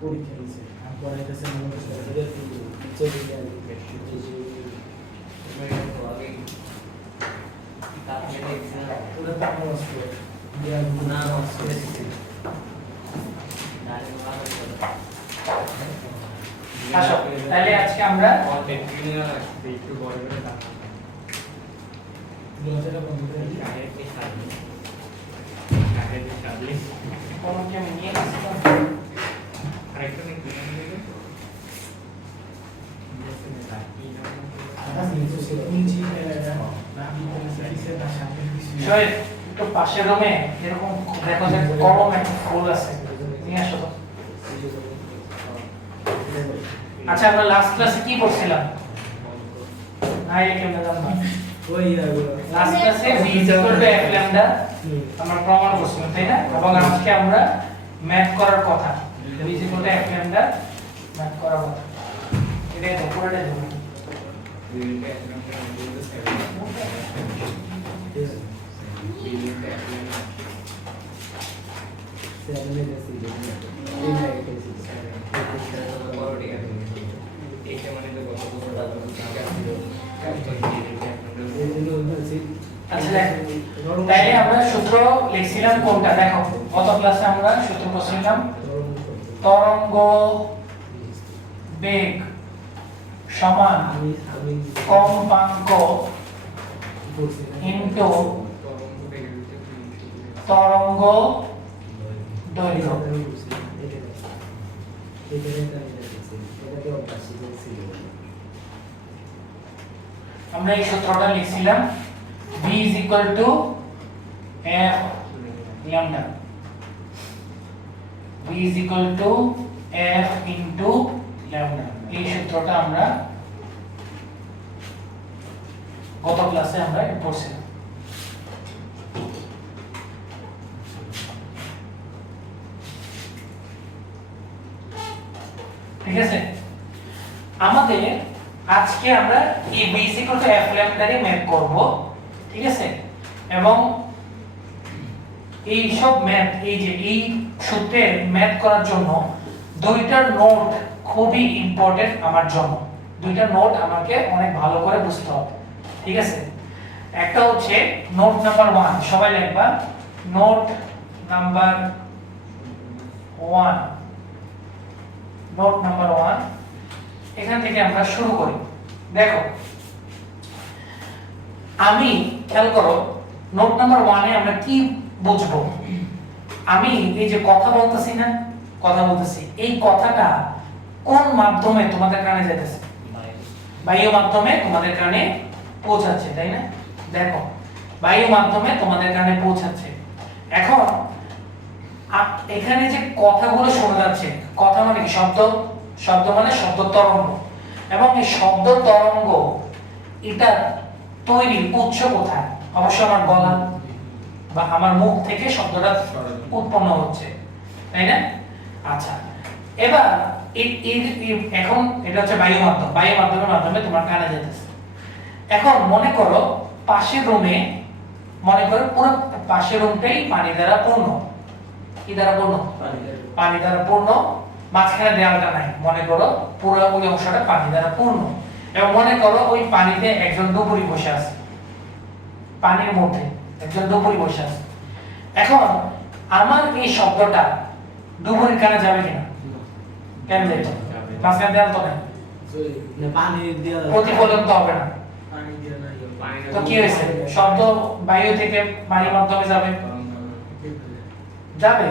পরীক্ষা দিয়েছে আর পড়াইতেছে মনে করছে এটা চলে যায় ওটা তো আমার অস্ত্র না অস্ত্র আসো তাহলে আজকে আমরা একটু বড় করে লজাটা বন্ধ করে দিই কোনো কি আমি নিয়ে আসলাম আরেকটা নেই শোয়েব একটু পাশের রুমে এরকম দেখো যে কলম একটা ফুল আছে নিয়ে আসো তো। আচ্ছা আমরা লাস্ট ক্লাসে কি পড়ছিলাম আই কেমনে জানবা ওই লাস্ট ক্লাসে v f ল্যামডা আমরা প্রমাণ করছিলাম তাই না এবং আজকে আমরা ম্যাথ করার কথা v f ল্যামডা ম্যাথ করার কথা এটাই তো পুরোটাই দেবো আচ্ছা তাইলে আমরা সূত্র লিখছিলাম কোনটা দেখো গত ক্লাসে আমরা সূত্র করছিলাম তরঙ্গ বেগ সমান কম্পাঙ্ক ইনটু তরঙ্গ দৈর্ঘ্য আমরা এই সূত্রটা লিখছিলাম v f lambda v f into lambda এই সূত্রটা আমরা গত ক্লাসে আমরা পড়ছিলাম ঠিক আছে আমাদের আজকে আমরা এই v f lambda এর ম্যাথ করব ঠিক আছে এবং এই সব ম্যাথ এই যে এই সূত্রের ম্যাথ করার জন্য দুইটা নোট খুবই ইম্পর্টেন্ট আমার জন্য দুইটা নোট আমাকে অনেক ভালো করে বুঝতে হবে ঠিক আছে একটা হচ্ছে নোট নাম্বার 1 সবাই লিখবা নোট নাম্বার 1 নোট নাম্বার 1 এখান থেকে আমরা শুরু করি দেখো আমি খেয়াল করো নোট নাম্বার 1 এ আমরা কি বুঝবো আমি এই যে কথা বলতেছি না কথা বলতেছি এই কথাটা কোন মাধ্যমে তোমাদের কানে যাইতেছে বায়ু মাধ্যমে তোমাদের কানে পৌঁছাচ্ছে তাই না দেখো বায়ু মাধ্যমে তোমাদের কানে পৌঁছাচ্ছে এখন এখানে যে কথাগুলো শোনা যাচ্ছে কথা মানে কি শব্দ শব্দ মানে শব্দ তরঙ্গ এবং এই শব্দ তরঙ্গ এটা তৈরি উৎস কোথায় অবশ্যই আমার গলা বা আমার মুখ থেকে শব্দটা উৎপন্ন হচ্ছে তাই না আচ্ছা এবার এখন এটা হচ্ছে বায়ু মাধ্যমের মাধ্যমে তোমার কানে যেতেছে এখন মনে করো পাশের রুমে মনে করো পুরো পাশের রুমটাই পানি দ্বারা পূর্ণ কি দ্বারা পূর্ণ পানি দ্বারা পূর্ণ মাঝখানে দেয়ালটা নাই মনে করো পুরো ওই অংশটা পানি দ্বারা পূর্ণ এবং মনে করো ওই পানিতে একজন দুপুরি বসে আছে পানির মধ্যে একজন দুপুরি বসে আছে এখন আমার এই শব্দটা দুপুরির কানে যাবে কিনা কেন যাবে মাঝখানে দেয়াল তো নাই পানি দিয়া প্রতিফলন তো হবে না পানি দিয়া নাই তো কি হয়েছে শব্দ বায়ু থেকে পানির মাধ্যমে যাবে যাবে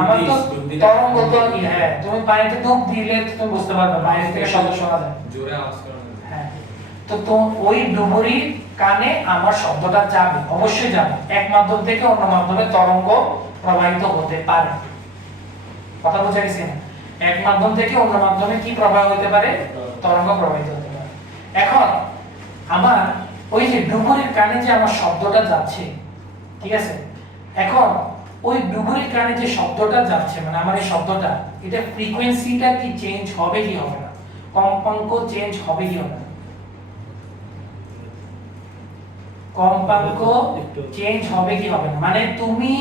আমার তো তরঙ্গ তো হ্যাঁ তুমি পানিতে ডুব দিলে তুমি বুঝতে পারবে বাইরে থেকে শব্দ শোনা যায় জোরে আওয়াজ করা হ্যাঁ তো ওই ডুবুরি কানে আমার শব্দটা যাবে অবশ্যই যাবে এক মাধ্যম থেকে অন্য মাধ্যমে তরঙ্গ প্রবাহিত হতে পারে কথা বোঝা গেছে না এক মাধ্যম থেকে অন্য মাধ্যমে কি প্রবাহ হতে পারে তরঙ্গ প্রবাহিত হতে পারে এখন আমার ওই যে ডুবুরির কানে যে আমার শব্দটা যাচ্ছে ঠিক আছে এখন ওই ডুবুরির কানে যে শব্দটা যাচ্ছে মানে আমার এই শব্দটা এটা ফ্রিকোয়েন্সিটা কি চেঞ্জ হবে কি হবে না কম্পাঙ্ক চেঞ্জ হবে কি হবে না কম্পাঙ্ক চেঞ্জ হবে কি হবে না মানে তুমি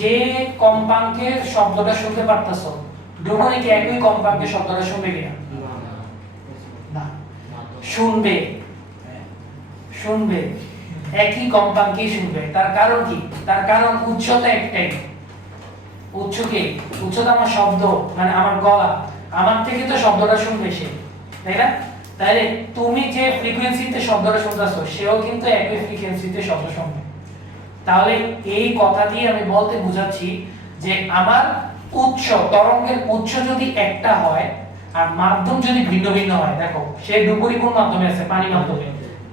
যে কম্পাঙ্কের শব্দটা শুনতে পারতেছো ডুবুরি কি একই কম্পাঙ্কে শব্দটা শুনবে কিনা? না, শুনবে। শুনবে, একই কম্পাঙ্কেই শুনবে। তার কারণ কি? তার কারণ উচ্চতা একটাই। উচ্চ কি? উচ্চতা আমার শব্দ, মানে আমার গলা, আমার থেকে তো শব্দটা শুনবে সে, তাই না? তাহলে তুমি যে ফ্রিকোয়েন্সিতে শব্দটা শুনতেছো সেও কিন্তু একই ফ্রিকোয়েন্সিতে শব্দ শুনবে। তাহলে এই কথা দিয়ে আমি বলতে বুঝাচ্ছি যে আমার উচ্চ, তরঙ্গের উচ্চ যদি একটা হয় আর মাধ্যম যদি ভিন্ন ভিন্ন হয়, দেখো সে ডুবুরি কোন মাধ্যমে আছে? পানি মাধ্যমে।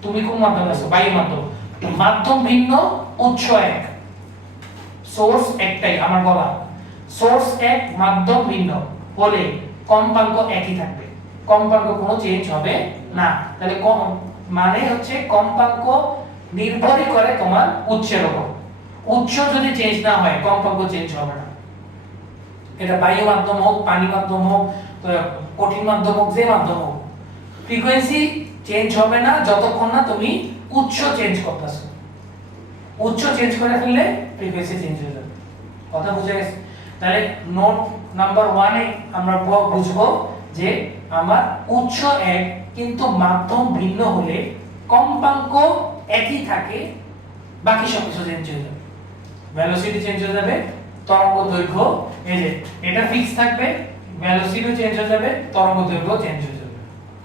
তুমি কোন মাধ্যমে আছো? বায়ু মাধ্যম। তো মাধ্যম ভিন্ন, উৎস এক, সোর্স একটাই, আমার গলা। সোর্স এক, মাধ্যম ভিন্ন হলে কম্পাঙ্ক একই থাকবে, কম্পাঙ্ক কোনো চেঞ্জ হবে না। তাহলে মানে হচ্ছে কম্পাঙ্ক নির্ভরই করে তোমার উৎসের উপর। উৎস যদি চেঞ্জ না হয় কম্পাঙ্ক চেঞ্জ হবে না। এটা বায়ু মাধ্যম হোক, পানি মাধ্যম হোক, কঠিন মাধ্যম হোক, যে মাধ্যম হোক, ফ্রিকোয়েন্সি চেঞ্জ হবে না যতক্ষণ না তুমি উৎস চেঞ্জ করতেছো। উৎস চেঞ্জ করে ফেললে ফ্রিকোয়েন্সি চেঞ্জ হয়ে যাবে। কথা বুঝে গেছে? তাহলে নোট নাম্বার 1 এ আমরা বুঝবো যে আমার উৎস এক কিন্তু মাধ্যম ভিন্ন হলে কম্পাঙ্ক একই থাকে, বাকি সব কিছু চেঞ্জ হয়ে যাবে। ভেলোসিটি চেঞ্জ হয়ে যাবে, তরঙ্গ দৈর্ঘ্য, এই যে এটা ফিক্স থাকবে, ভেলোসিটিও চেঞ্জ হয়ে যাবে, তরঙ্গ দৈর্ঘ্য চেঞ্জ হয়ে যাবে।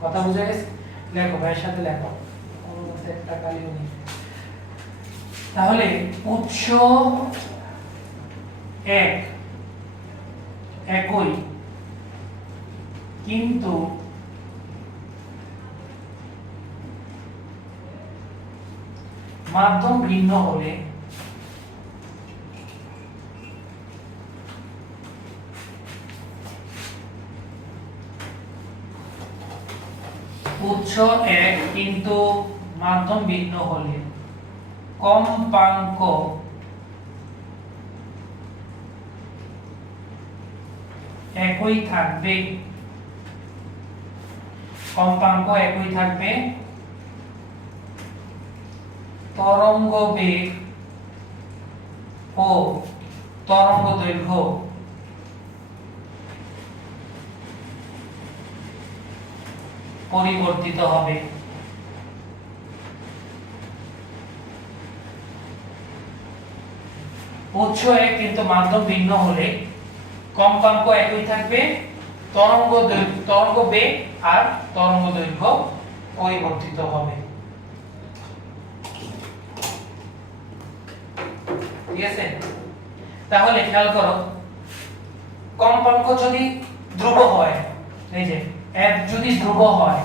কথা বুঝে গেছে? লেখো, ভাইয়ের সাথে লেখো, আমার কাছে একটা কালিও নেই। তাহলে উৎস এক একই কিন্তু মাধ্যম ভিন্ন হলে উৎস এক কিন্তু মাধ্যম ভিন্ন হলে কম্পাঙ্ক একই থাকবে, কম্পাঙ্ক একই থাকবে, তরঙ্গ বেগ ও তরঙ্গ দৈর্ঘ্য পরিবর্তিত হবে। উৎস এক কিন্তু মাধ্যম ভিন্ন হলে কম্পাঙ্ক একই থাকবে, তরঙ্গ বেগ আর তরঙ্গ দৈর্ঘ্য পরিবর্তিত হবে। ঠিক আছে? তাহলে খেয়াল করো, কম্পাঙ্ক যদি ধ্রুব হয়, এই যে f যদি ধ্রুব হয়,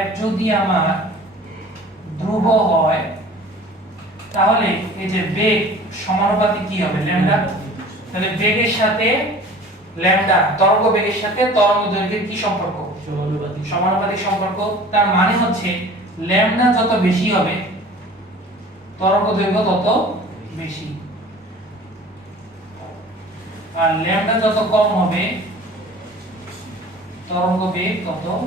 f যদি আমার ধ্রুব হয়, তাহলে এই যে বেগ সমানুপাতিক কি হবে? ল্যামডা। তাহলে বেগের সাথে ল্যামডা, তরঙ্গ বেগের সাথে তরঙ্গ দৈর্ঘ্যের কি সম্পর্ক? সমানুপাতিক। সমানুপাতিক সম্পর্ক। তার মানে হচ্ছে ল্যামডা যত বেশি হবে তরঙ্গ দৈর্ঘ্য তত বেশি, আর ল্যামডা যত কম হবে তরঙ্গ বেগ তত কম।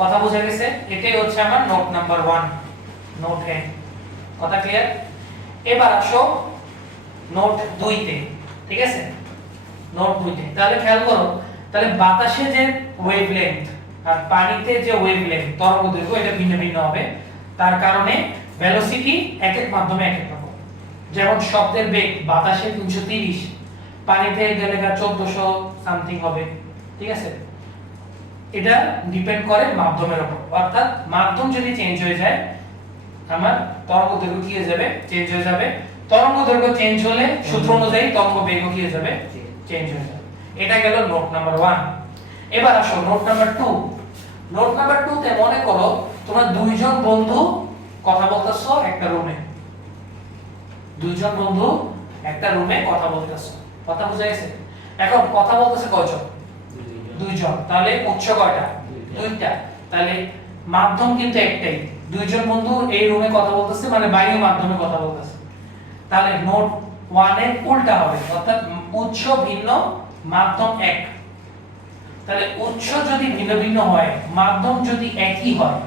কথা বোঝা গেছে? এটাই হচ্ছে আমার নোট নাম্বার 1, নোট এ। কথা ক্লিয়ার? এবার আসো নোট 2 তে। ঠিক আছে? নোট 2 তে তাহলে খেয়াল করো, তাহলে বাতাসে যে ওয়েভলেংথ আর পানিতে যে ওয়েভলেংথ, তরঙ্গ দৈর্ঘ্য, এটা ভিন্ন ভিন্ন হবে। তার কারণে ভেলোসিটি এক এক মাধ্যমে এক এক রকম। যেমন শব্দের বেগ বাতাসে 330, পানিতে গেলে 1400 সামথিং হবে। ঠিক আছে? এটা ডিপেন্ড করে মাধ্যমের উপর। অর্থাৎ মাধ্যম যদি চেঞ্জ হয়ে যায় আমার তরঙ্গ দৈর্ঘ্য কি হয়ে যাবে? চেঞ্জ হয়ে যাবে। তরঙ্গ দৈর্ঘ্য চেঞ্জ হলে সূত্র অনুযায়ী তরঙ্গ বেগও কি হয়ে যাবে? চেঞ্জ হয়ে যাবে। এটা গেল নোট নাম্বার 1। এবার আসো নোট নাম্বার 2। নোট নাম্বার 2 তে মনে করো তোমরা দুইজন বন্ধু কথা বলতেছো একটা রুমে। দুইজন বন্ধু একটা রুমে কথা বলতেছে। কথা বুঝা গেছে? এখন কথা বলতেছে কয়জন? দুইজন। তাহলে উৎস কয়টা? দুইটা। তাহলে মাধ্যম কিন্তু একটাই। দুইজন বন্ধু এই রুমে কথা বলতেছে, মানে বায়ু মাধ্যমে কথা বলতেছে। তাহলে নোট 1 এর উল্টা হবে, অর্থাৎ উৎস ভিন্ন মাধ্যম এক। তাহলে উৎস যদি ভিন্ন ভিন্ন হয়, মাধ্যম যদি একই হয়,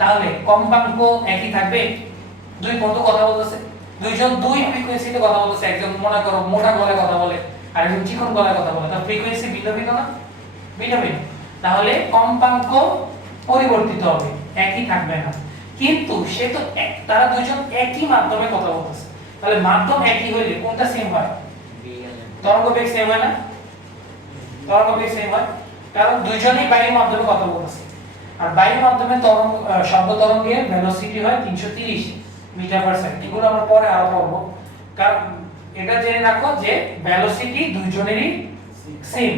তাহলে কম্পাঙ্ক একই থাকবে। দুই বন্ধু কথা বলতেছে, দুইজন দুই ফ্রিকোয়েন্সিতে কথা বলতেছে, একজন মনে করো মোটা গলায় কথা বলে আর একজন চিকন গলায় কথা বলে, তার ফ্রিকোয়েন্সি ভিন্ন ভিন্ন না? ভিন্ন ভিন্ন। তাহলে কম্পাঙ্ক পরিবর্তিত হবে, একই থাকবে না। কিন্তু সে তো তারা দুইজন একই মাধ্যমে কথা বলতেছে, তাহলে মাধ্যম একই হইলে কোনটা সেম হয়? তরঙ্গ বেগ সেম হয় না? তরঙ্গ বেগ সেম হয়, কারণ দুইজনেই বায়ু মাধ্যমে কথা বলতেছে। আর বায়ু মাধ্যমে তরঙ্গ শব্দ তরঙ্গের ভেলোসিটি হয় 330 মিটার পার সেকেন্ড। এগুলো আমরা পরে আরো পড়ব। কারণ এটা জেনে রাখো যে ভেলোসিটি দুইজনেরই সেম,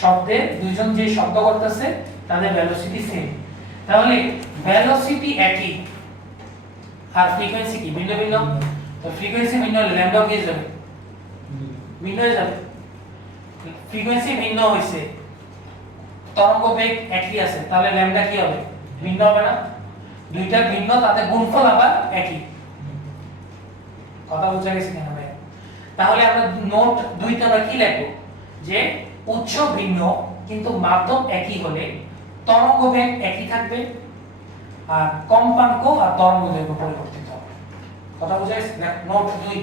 শব্দের দুইজন যে শব্দ করতেছে তাদের ভেলোসিটি সেম। তাহলে ভেলোসিটি একই আর ফ্রিকোয়েন্সি কি ভিন্ন ভিন্ন? তো ফ্রিকোয়েন্সি ভিন্ন হলে ল্যামডা কি যাবে? ভিন্ন হয়ে যাবে। ফ্রিকোয়েন্সি ভিন্ন হইছে, তরঙ্গ বেগ একই আছে, তাহলে ল্যামডা কি হবে? ভিন্ন হবে না? দুইটা ভিন্ন, তাদের গুণফল আবার একই। কথা বুঝা গেছে কিনা ভাই? তাহলে আমরা নোট 2 তে আমরা কি লিখব? যে উৎস ভিন্ন কিন্তু মাধ্যম একই হলে তরঙ্গ বেগ একই থাকবে আর কম্পাঙ্ক আর তরঙ্গ দৈর্ঘ্য পরিবর্তিত হবে। কথা বুঝা গেছে? নোট 2,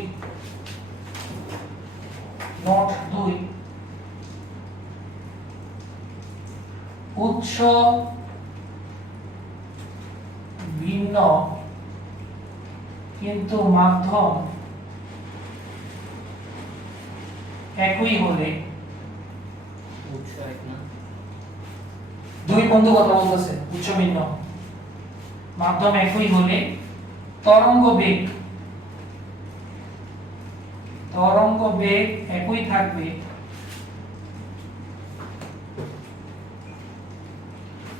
নোট 2, উৎস ভিন্ন কিন্তু মাধ্যম একই হলে, দুই বন্ধু কথা বলতেছে, উৎস ভিন্ন মাধ্যম একই হলে তরঙ্গ বেগ একই থাকবে,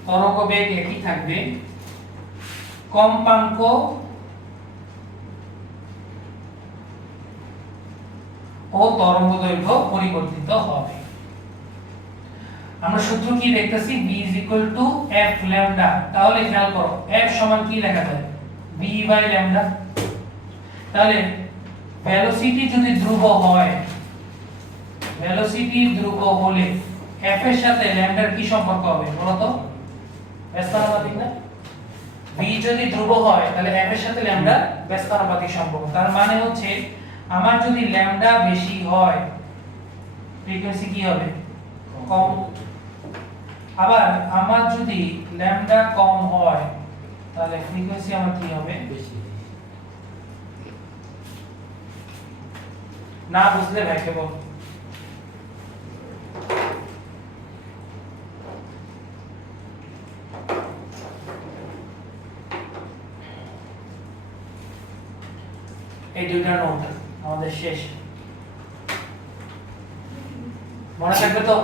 তরঙ্গ বেগ একই থাকবে, কম্পাঙ্ক ও তরঙ্গ দৈর্ঘ্য পরিবর্তিত হবে। আমরা সূত্র কি দেখতেছি? b f lambda. তাহলে খেয়াল করো f সমান কি লেখা যায়? b by lambda. তাহলে ভেলোসিটি যদি ধ্রুব হয়, ভেলোসিটি ধ্রুব হলে f এর সাথে ল্যামডার কি সম্পর্ক হবে বলো তো? ব্যস্তানুপাতিক না? v যদি ধ্রুব হয় তাহলে f এর সাথে ল্যামডা ব্যস্তানুপাতিক সম্পর্ক। তার মানে হচ্ছে আমার যদি ল্যামডা বেশি হয় ফ্রিকোয়েন্সি কি হবে? কম। আবার আমার যদি ল্যামডা কম হয় তাহলে ফ্রিকোয়েন্সি আমার কি হবে? বেশি। না বুঝলে ভাইকে বল। এই দুইটা নোট আমাদের শেষ, মনে থাকবে তো?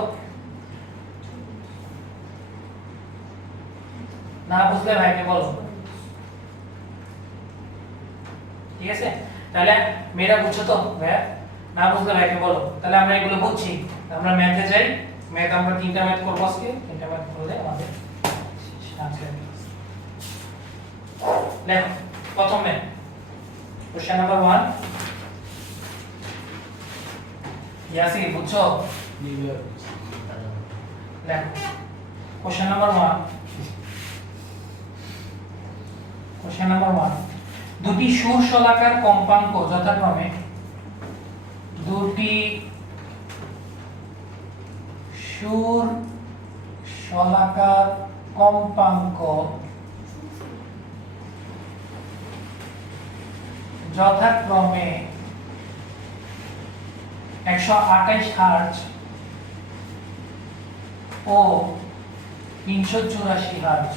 না বুঝলে ভাইকে বলো, ঠিক আছে? তাহলে মেয়েরা বুঝছো তো ভাইয়া? না বুঝলে ভাইকে বলো। তাহলে আমরা এগুলো বুঝছি, আমরা ম্যাথে যাই। ম্যাথ আমরা 3টা ম্যাথ করব আজকে, 3টা ম্যাথ করলে আমাদের আজকে দেখো প্রথম ম্যাথ কোশ্চেন নাম্বার 1। ইয়াসি বুঝছো? দেখো কোশ্চেন নাম্বার 1, কোশ্চেন নাম্বার 1, দুটি সুষলাকার কম্পাঙ্ক যথাক্রমে দুটি সুষলাকার কম্পাঙ্ক যথাক্রমে 128 হার্জ ও 384 হার্জ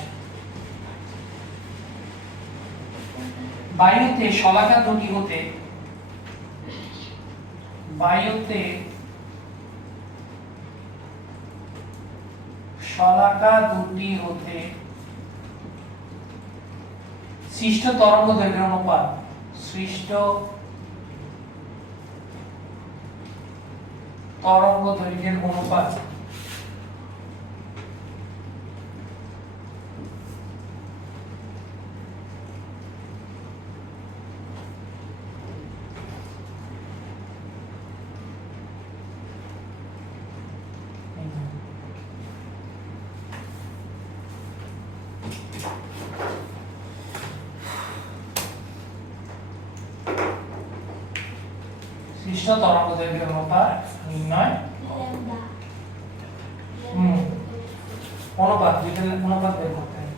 বায়ুতে শলাকা দুটি হতে সৃষ্ট তরঙ্গ দৈর্ঘ্যের অনুপাত, সৃষ্ট তরঙ্গ দৈর্ঘ্যের অনুপাত সৃষ্ট তরঙ্গ দৈর্ঘ্যের অনুপাত নির্ণয় অনুপাত দুইটার অনুপাত বের করতে হবে।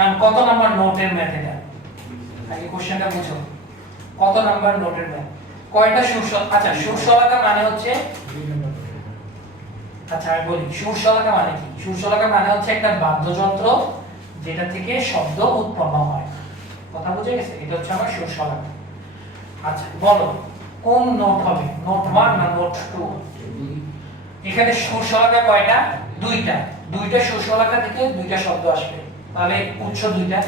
আর কত নাম্বার নোটের ম্যাথ এটা আগে কোশ্চেনটা বুঝো কত নাম্বার নোটের ম্যাথ কয়টা আচ্ছা সুরশলাকা মানে হচ্ছে আচ্ছা আমি বলি সুরশলাকা মানে কি সুরশলাকা মানে হচ্ছে একটা বাদ্যযন্ত্র যেটা থেকে শব্দ উৎপন্ন হয় কথা বুঝে গেছে এটা হচ্ছে আমার সুরশলাকা আচ্ছা বলো কোন নোট হবে নোট 1 না নোট 2 এখানে সুরশলাকা কয়টা দুইটা সুরশলাকা থেকে দুইটা শব্দ আসবে তাহলে উচ্চ দুইটা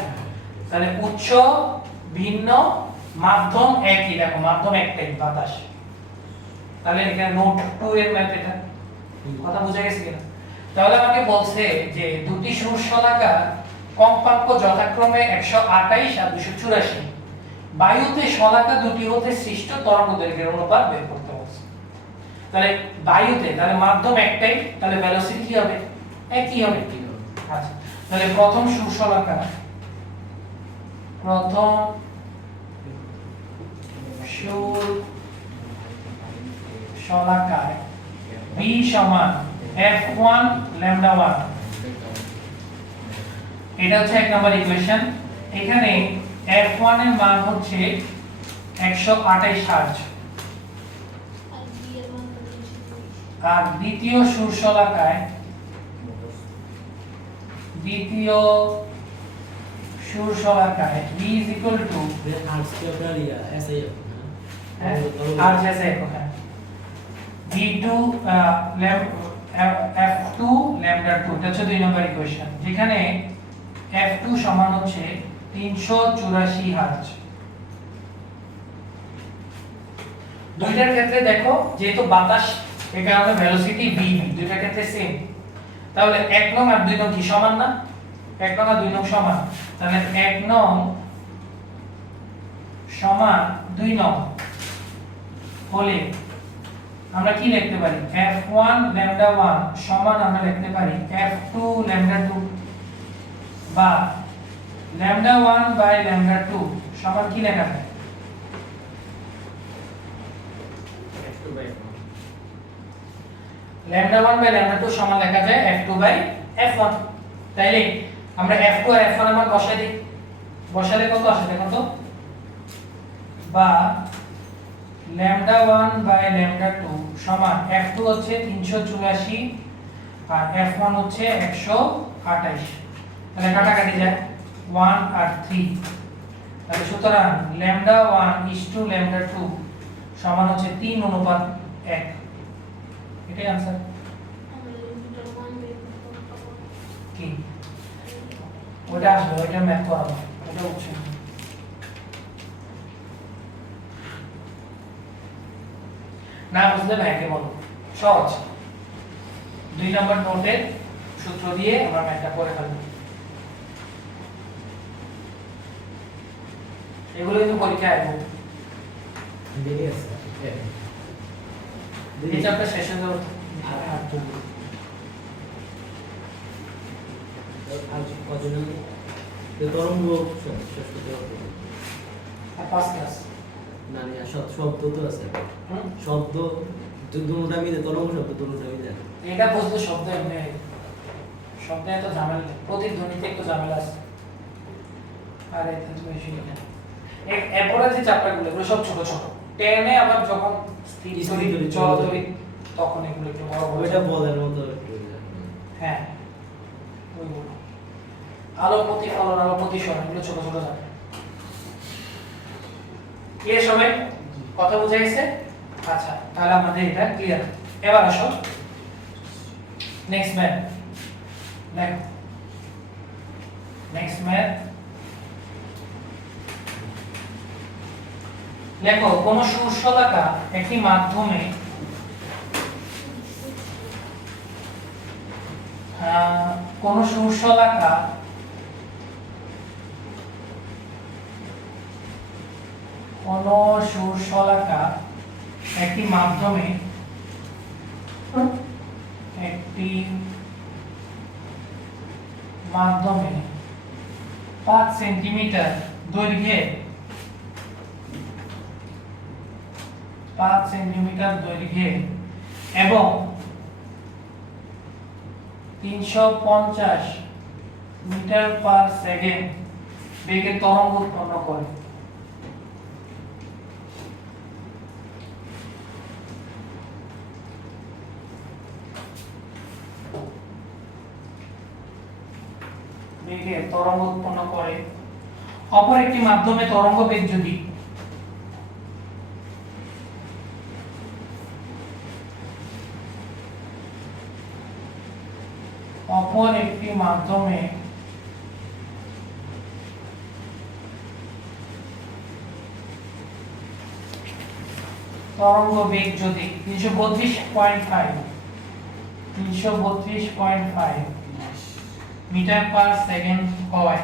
তাহলে উচ্চ ভিন্ন মাধ্যম একই দেখো মাধ্যম একটাই বাতাস তাহলে এখানে নোট 2 এর ম্যাথ এটা কথা বুঝে গেছে কিনা তাহলে আমাকে বলছে যে দুটি সুরশলাকা কম্পাঙ্ক যথাক্রমে 128 আর 284 বায়ুতে শলাকা দুটি হতে সৃষ্ট তরঙ্গ দৈর্ঘ্যের অনুপাত বের করতে বলছে তাহলে বায়ুতে তাহলে মাধ্যম একটাই তাহলে ভেলোসিটি কি হবে একই হবে আচ্ছা তাহলে প্রথম সুরশলাকা প্রথম সুরশলাকায় b সমান f1 lambda 1 এটা হচ্ছে এক নাম্বার ইকুয়েশন এখানে f1 এর মান হচ্ছে 128 হার্জ আর দ্বিতীয় সুরশলাকায় b b আর্টস के अपना लिया ऐसे ही আর जैसे है v2 f2 lambda 2 এটা হচ্ছে 2 নম্বর ইকুয়েশন যেখানে f2 সমান হচ্ছে 384 হার্জ দুইটার ক্ষেত্রে দেখো যেহেতু বাতাস এই কারণে ভেলোসিটি v দুইটার ক্ষেত্রে সেম তাহলে 1 নং আর 2 নং কি সমান না 1 নং আর 2 নং সমান তাহলে 1 নং সমান 2 নং হলে আমরা কি লিখতে পারি f1 lambda 1 সমান আমরা লিখতে পারি f2 lambda 2 বা lambda 1 by lambda 2 সমান কি লেখা যায় f2 by f1 lambda 1 by lambda 2 সমান লেখা যায় f2 by f1 তাইলে আমরা f2 আর f1 এর মান বসাই দিই বসালে কত আসে দেখো তো বা lambda 1 by lambda 2 সমান f2 হচ্ছে 384 আর f1 হচ্ছে 128 তাহলে কাটাকাটি যায় 1 আর 3 তাহলে সুতরাং lambda 1 is to lambda 2 সমান হচ্ছে 3 অনুপাত 1 এটাই आंसर কি ওটা আসবে ওটা ম্যাথ করাবো ওটা হচ্ছে না বুঝলে ভাইকে বলো সহজ 2 নম্বর নোটের সূত্র দিয়ে আমরা ম্যাথটা করে ফেলব এগুলো কিন্তু পরীক্ষায় আসবে দেরি আছে এই চ্যাপ্টার শেষ হয়ে যাবে আজ কজন তরঙ্গ শেষ করতে হবে আর 5 ক্লাস না না শব্দ তো আছে শব্দ দুটোটা মিলে তরঙ্গ শব্দ দুটোটা মিলে এটা বুঝতে শব্দ এমনি শব্দে এত ঝামেলা নেই প্রতিধ্বনিতে একটু ঝামেলা আছে আর এতে তো বেশি না এরপরে যে চ্যাপ্টারগুলো এগুলো সব ছোট ছোট টেনে আবার যখন স্থির করি চলাচলি তখন এগুলো একটু বড় বড় ওইটা বলার মতো একটু হ্যাঁ ওইগুলো আলো প্রতিফলন আলো প্রতিসরণ এগুলো ছোট ছোট যাবে এ সবাই কথা বুঝে গেছে আচ্ছা তাহলে আমাদের এটা ক্লিয়ার এবার আসো নেক্সট ম্যাথ দেখো নেক্সট ম্যাথ লেখো কোন সুরশলাকা একটি মাধ্যমে কোন সুরশলাকা একটি মাধ্যমে 5 সেন্টিমিটার দৈর্ঘ্যে এবং 350 মিটার পার সেকেন্ড বেগে তরঙ্গ উৎপন্ন করে। অপর একটি মাধ্যমে তরঙ্গ বেগ যদি তরঙ্গ বেগ যদি 332.5 মিটার পার সেকেন্ড হয়,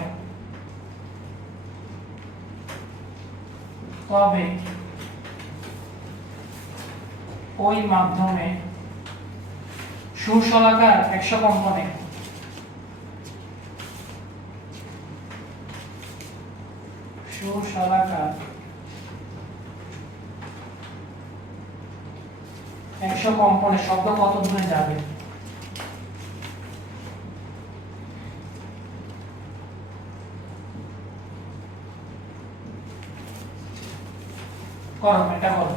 তবে ওই মাধ্যমে সুরশলাকার 100 কম্পনে শব্দ কত দূরে যাবে? এটা করো।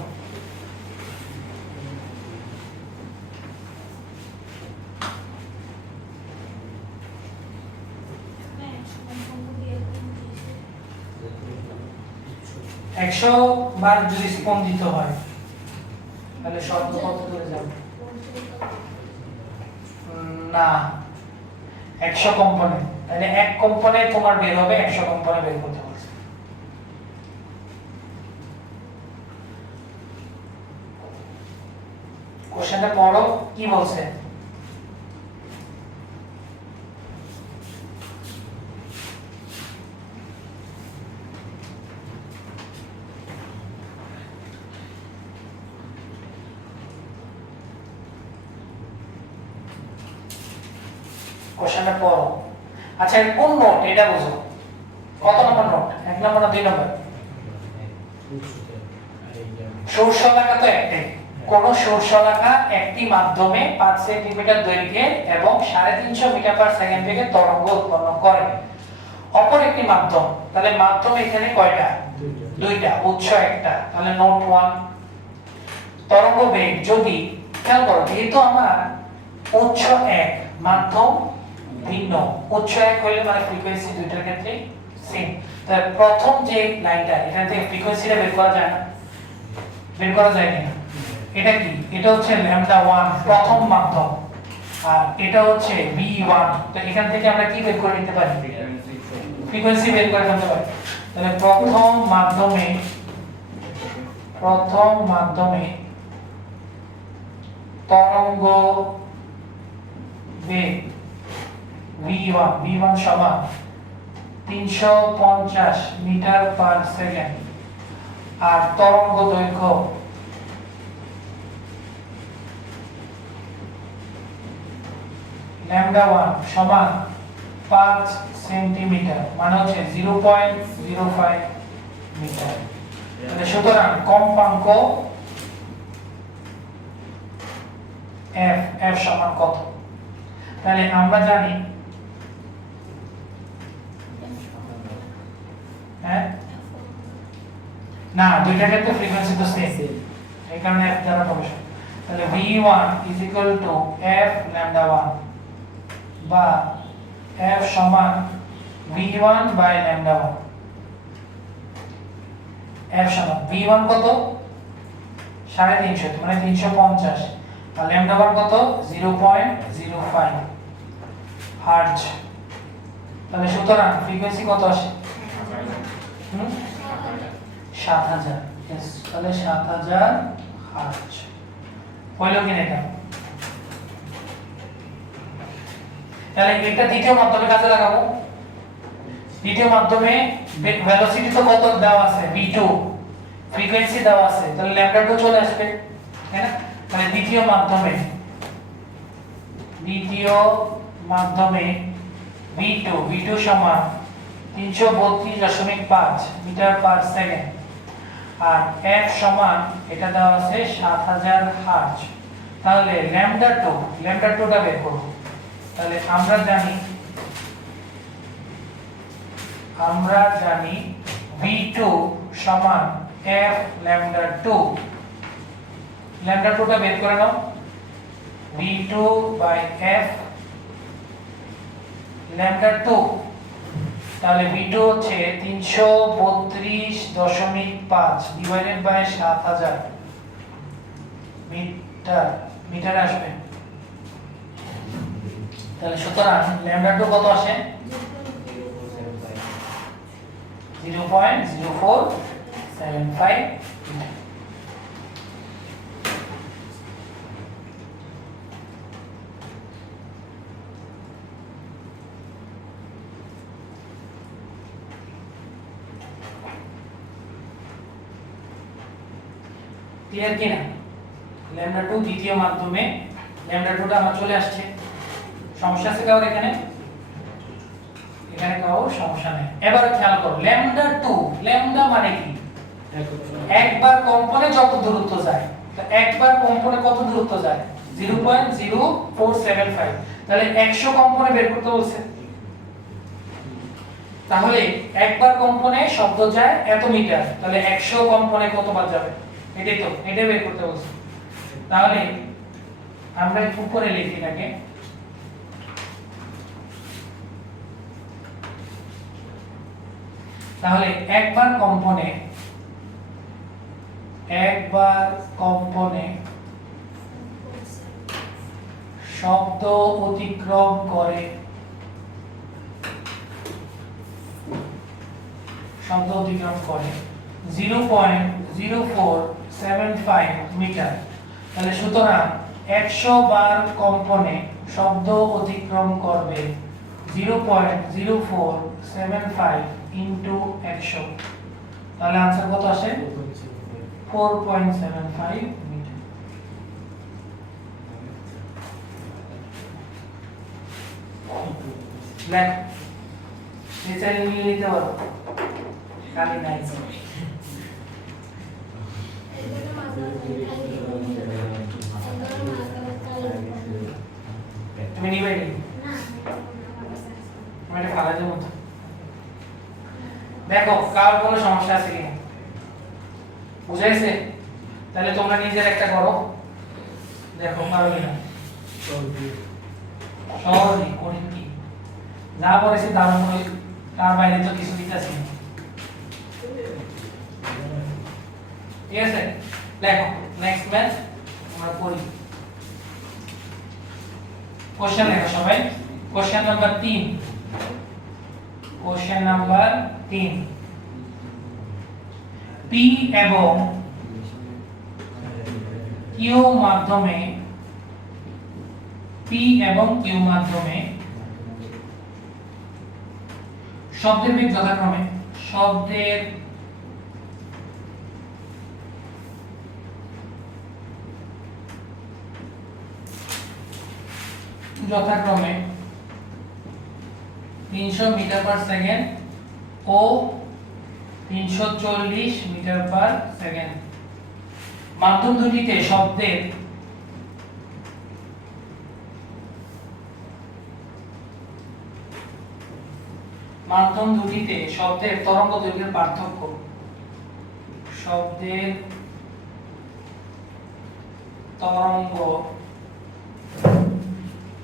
একশো বার যদি স্পন্দিত হয় তাহলে শব্দ কত দূরে যাবে? না, 100 কম্পনে। তাহলে এক কম্পনে তোমার বের হবে, 100 কম্পনে বের করতে বলছে। কোশ্চেনটা পড়ো, কি বলছে? কোশ্চেনটা পড়ো। আচ্ছা, কোন নোট এটা বুঝো? কত নম্বর নোট? 1 নম্বর না 2 নম্বর? সুরশলাকা তো একটাই। কোন সুরশলাকা একটি মাধ্যমে 5 সেন্টিমিটার দৈর্ঘ্যে এবং 350 মিটার পার সেকেন্ড বেগে তরঙ্গ উৎপন্ন করে। অপর একটি মাধ্যম, তাহলে মাধ্যম এখানে কয়টা? দুইটা, উৎস একটা, তাহলে নোট 1। তরঙ্গ বেগ যদি, খেয়াল করো, যেহেতু আমার উৎস এক, মাধ্যম ভিন্ন, উৎস এক হইলে মানে ফ্রিকোয়েন্সি দুইটার ক্ষেত্রে সেম। তাহলে প্রথম যে লাইনটা, এখান থেকে ফ্রিকোয়েন্সিটা বের করা যায় না? বের করা যায় কিনা? এটা কি? এটা হচ্ছে λ1 প্রথম মাধ্যম, আর এটা হচ্ছে v1। তো এখান থেকে আমরা কি বের করে নিতে পারি? ফ্রিকোয়েন্সি বের করে নিতে পারি। তাহলে প্রথম মাধ্যমে তরঙ্গ বেগ v1 সমান 350 মিটার পার সেকেন্ড, আর তরঙ্গ দৈর্ঘ্য λ1 সমান 5 সেন্টিমিটার, মানে হচ্ছে 0.05 মিটার। তাহলে সুতরাং কম্পাঙ্ক f সমান কত? তাহলে আমরা জানি, হ্যাঁ না, দুইটা ক্ষেত্রে ফ্রিকোয়েন্সি তো সেম, এই কারণে f দ্বারা প্রকাশ। তাহলে v1 f λ1, বা f সমান v1 বাই λ1। f সমান v1 কত? 350, মানে 350, আর λ1 কত? 0.05 হার্টজ। তাহলে সুতরাং ফ্রিকোয়েন্সি কত আসে? 7000। यस, তাহলে 7000 হার্টজ হইল কিনা এটা? তাহলে এটা দ্বিতীয় মাধ্যমে কাজে লাগাবো। দ্বিতীয় মাধ্যমে ভেলোসিটি তো কত দেওয়া আছে v2, ফ্রিকোয়েন্সি দেওয়া আছে, তাহলে ল্যামডা 2 চলে আসবে, তাই না? তাহলে দ্বিতীয় মাধ্যমে v2 সমান 332.5 মিটার পার সেকেন্ড, আর f সমান এটা দেওয়া আছে 7000 হার্জ। তাহলে ল্যামডা 2 টা বের করব। তাহলে আমরা জানি v2 সমান f ল্যামডা 2। ল্যামডা 2 টা বের করে নাও, v2 বাই f ল্যামডা 2। তাহলে v2 হচ্ছে 332.5 ডিভাইডেড বাই 7000 মিটার আসবে। তাহলে সুতরাং ল্যামডা 2 কত আসে? 0.0475 মিটার। ক্লিয়ার কি না? ল্যামডা 2 দ্বিতীয় মাধ্যমে, ল্যামডা 2 টা আমার চলে আসছে। সমস্যা আছে কারোর এখানে? এখানে কারো সমস্যা নেই। এবার খেয়াল করো ল্যামডা 2, ল্যামডা মানে কি? একবার কম্পনে যত দূরত্ব যায়, তো একবার কম্পনে কত দূরত্ব যায়? 0.0475। তাহলে 100 কম্পনে বের করতে বলছে। তাহলে একবার কম্পনে শব্দ যায় এত মিটার, তাহলে 100 কম্পনে কতবার যাবে? এটাই বের করতে বলছে। তাহলে আমরা উপরে লিখি এটাকে, তাহলে একবার কম্পনে শব্দ অতিক্রম করে 0.0475 মিটার। তাহলে সুতরাং 100 বার কম্পনে শব্দ অতিক্রম করবে 0.0475 ইনটু 100। তাহলে आंसर কত আসে? 4.75 মিটার। লেখ নিচে নিতে পারো, খালি নাই। তুমি নিবে নি? আমি এটা ফালা দেবো তো। দেখো কার কোনো সমস্যা আছে কিনা, বুঝাইছে? তাহলে তোমরা নিজের একটা করো, দেখো পারো কিনা। সহজই কঠিন কি? যা পড়েছি তার বাইরে তো কিছু দিতেছি না। ঠিক আছে, দেখো নেক্সট ম্যাথ আমরা পড়ি। কোশ্চেন লেখো সবাই। Question number 3। Question number 3। P এবং কিউ মাধ্যমে শব্দের বেগ যথাক্রমে যথাক্রমে 300 মিটার পার সেকেন্ড ও 340 মিটার পার সেকেন্ড। মাধ্যম দুটিতে শব্দের তরঙ্গ দৈর্ঘ্যের পার্থক্য, শব্দের তরঙ্গ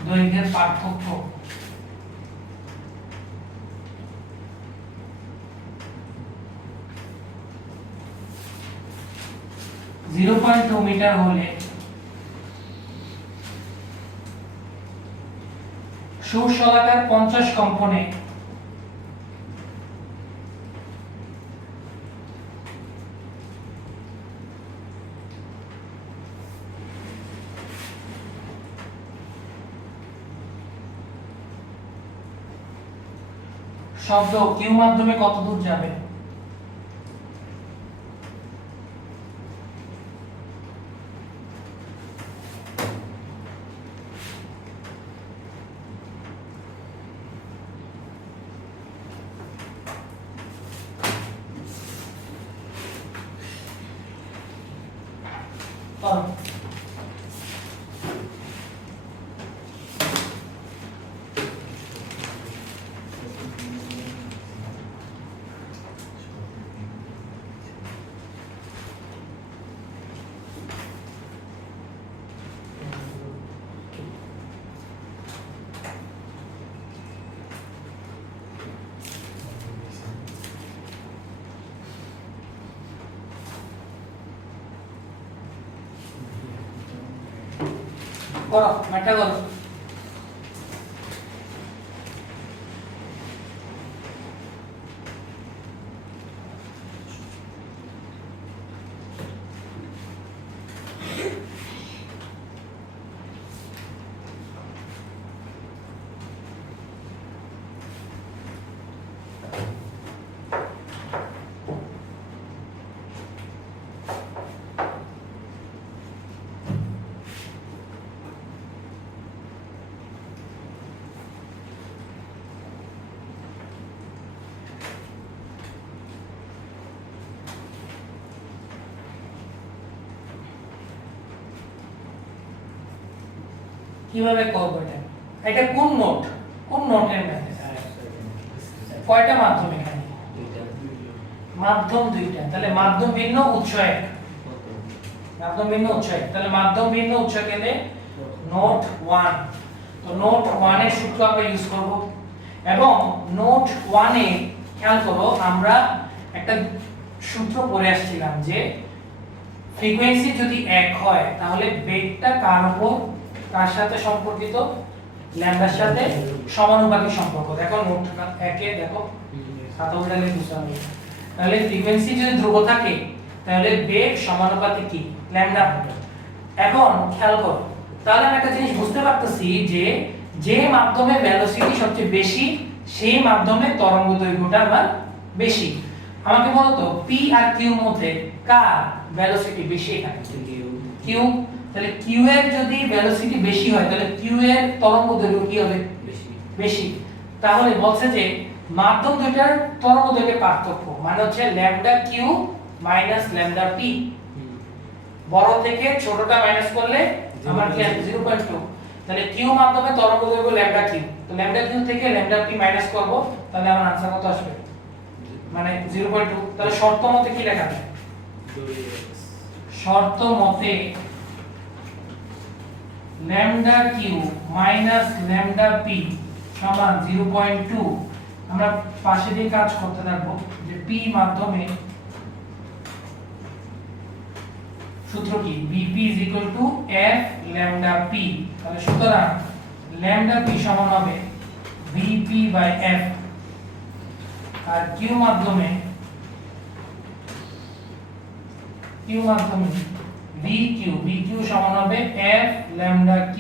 দৈর্ঘ্যের পার্থক্য 0.2 মিটার হলে সুরশলাকার 50 কম্পনে শব্দ কিউ মাধ্যমে কত দূর যাবে? করো ম্যাটটা করো। কিভাবে করব এটা? এটা কোন নোট? কোন নোটের মেথড? কয়টা মাধ্যম এখানে? মাধ্যম দুইটা। তাহলে মাধ্যম ভিন্ন উৎস এক। মাধ্যম ভিন্ন উৎস এক। তাহলে মাধ্যম ভিন্ন উৎস গেলে নোট 1। তো নোট 1 এর সূত্র আমরা ইউজ করব এবং নোট 1 এ খেয়াল করো আমরা একটা সূত্র পড়ে আসছিলাম যে ফ্রিকোয়েন্সি যদি এক হয় তাহলে বেগটা কার উপর কার সাথে সম্পর্কিত? ল্যামডার সাথে সমানুপাতিক সম্পর্ক। দেখো নোট 1 এ দেখো খাতা উল্টালে বুঝতে হবে। তাহলে ফ্রিকোয়েন্সি যদি ধ্রুব থাকে তাহলে বেগ সমানুপাতিক কি? ল্যামডা। এখন খেয়াল করো তাহলে আমি একটা জিনিস বুঝতে পারতেছি যে যে মাধ্যমে ভেলোসিটি সবচেয়ে বেশি সেই মাধ্যমে তরঙ্গ দৈর্ঘ্যটা আমার বেশি। আমাকে বলো তো পি আর কিউ এর মধ্যে কার ভেলোসিটি বেশি? এখানে কিউ। তাহলে কিউ এর যদি ভেলোসিটি বেশি হয় তাহলে কিউ এর তরঙ্গ দৈর্ঘ্য কি হবে? বেশি। তাহলে বলছে যে মাধ্যম দুইটার তরঙ্গ দৈর্ঘ্যের পার্থক্য মানে হচ্ছে lambda Q minus lambda P. বড় থেকে ছোটটা মাইনাস করলে আমার কি আসবে? 0.2। তাহলে কিউ মাধ্যমে তরঙ্গ দৈর্ঘ্য ল্যামডা কিউ। তো ল্যামডা কিউ থেকে ল্যামডা পি মাইনাস করব তাহলে আমার आंसर কত আসবে? মানে 0.2। তাহলে শর্ত মতে কি লেখা আছে? শর্ত মতে lambda Q minus lambda P সমান 0.2। আমরা পাশে দিয়ে কাজ করতে থাকবো যে পি মাধ্যমে সূত্র কি? Vp F lambda p। তাহলে সুতরাং lambda p সমান হবে Vp F। আর q মাধ্যমে VQ সমান হবে F lambda q।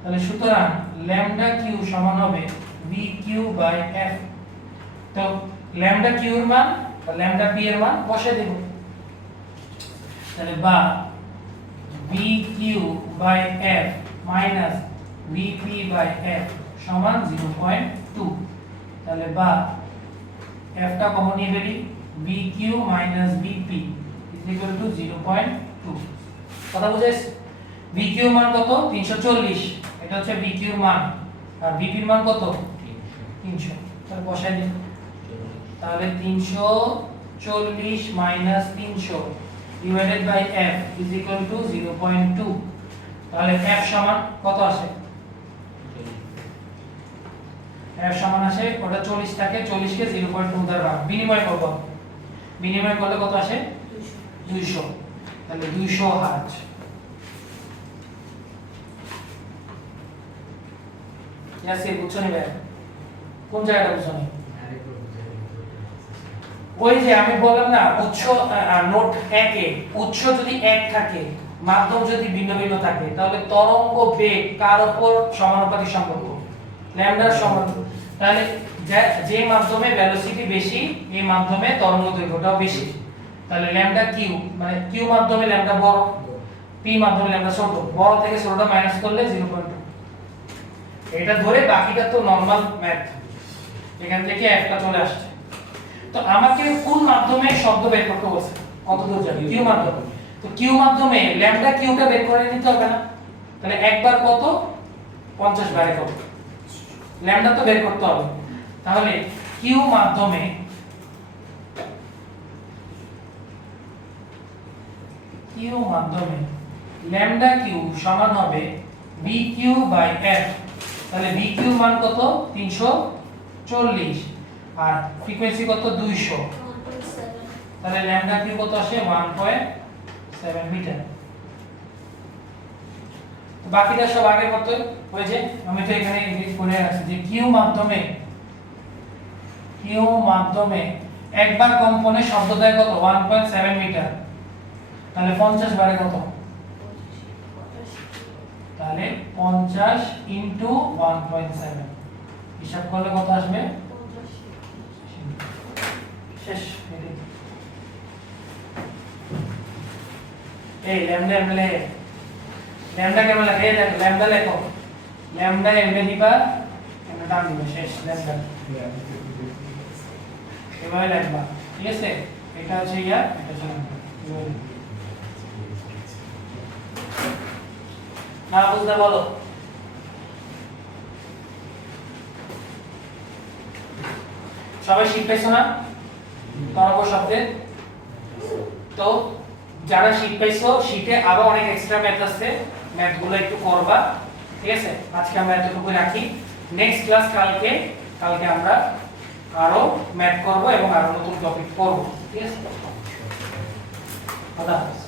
তাহলে সুতরাং lambda q সমান হবে VQ F। তো lambda q এর মান আর lambda p এর মান বসিয়ে দেব। তাহলে বা VQ F minus VP F সমান 0.2। তাহলে বা F টা কমন নিয়ে ফেলি VQ minus VP is equal to 0.2। কথা বুঝেছ? VQ এর মান কত? 340। এটা হচ্ছে VQ এর মান আর VP এর মান কত? 300। তাহলে বসাই দিন। তাহলে 340 minus 300 divided by f is equal to 0.2। তাহলে f সমান কত আসে? f সমান আসে ওটা 40 থাকে 40 কে 0.2 দ্বারা ভাগ বিনিময় করব। বিনিময় করলে কত আসে? 200। তাহলে 200 হার্জ। ইয়াসে বুঝছো নি ভাই? কোন জায়গাটা বুঝছো নি? ওই যে আমি বললাম না উৎস নোট 1 এ উৎস যদি এক থাকে মাধ্যম যদি ভিন্ন ভিন্ন থাকে তাহলে তরঙ্গ বেগ কার উপর সমানুপাতিক সম্পর্ক? ল্যামডার সমান। তাহলে যে মাধ্যমে ভেলোসিটি বেশি এই মাধ্যমে তরঙ্গ দৈর্ঘ্যটাও বেশি। তাহলে ল্যামডা কিউ মানে কিউ মাধ্যমে ল্যামডা বড়, পি মাধ্যমে ল্যামডা ছোট, বড় থেকে ছোটটা মাইনাস করলে 0.2। এটা ধরে বাকিটা তো নরমাল ম্যাথ, এখান থেকে একটা চলে আসছে। তো আমাকে কোন মাধ্যমে শব্দ বের করতে বলছে, কত দূর যাবে, কিউ মাধ্যমে। তো কিউ মাধ্যমে ল্যামডা কিউটা বের করে নিতে হবে না, তাহলে একবার কত 50 বারে কত, ল্যামডা তো বের করতে হবে। তাহলে কিউ মাধ্যমে ল্যামডা কিউ সমান হবে বি কিউ বাই এফ। তাহলে বি কিউ মান কত 340 আর ফ্রিকোয়েন্সি কত 200, তাহলে ল্যামডা কিউ কত আসে 1.7 মিটার। তো বাকিটা সব আগের মতই ওই যে আমি তো এখানে ইংলিশ করে রাখছি যে কিউ মাধ্যমে একবার কম্পনে শব্দ দেয় কত 1.7 মিটার, তাহলে 50 বারে কত, তাহলে 50 ইনটু 1.7 হিসাব করলে কত আসবে, শেষ। এই ল্যামডা এমএলএ ল্যামডা কেমন লাগে, এই দেখো ল্যামডা লেখো, ল্যামডা এমএ দিবা এমএ নাম দিবা, শেষ ল্যামডা এভাবে লিখবা, ঠিক আছে। এটা হচ্ছে ইয়া, এটা হচ্ছে ল্যামডা। না বুঝতে বলো। সবাই শীট পাইছো না তরঙ্গ শব্দের? তো যারা শীট পাইছো শীটে আরো অনেক এক্সট্রা ম্যাথ আছে, ম্যাথগুলো একটু করবা, ঠিক আছে। আজকে আমরা এতটুকু রাখি, নেক্সট ক্লাস কালকে আমরা আরো ম্যাথ করব এবং আরো নতুন টপিক পড়ব, ঠিক আছে। আল্লাহ হাফেজ।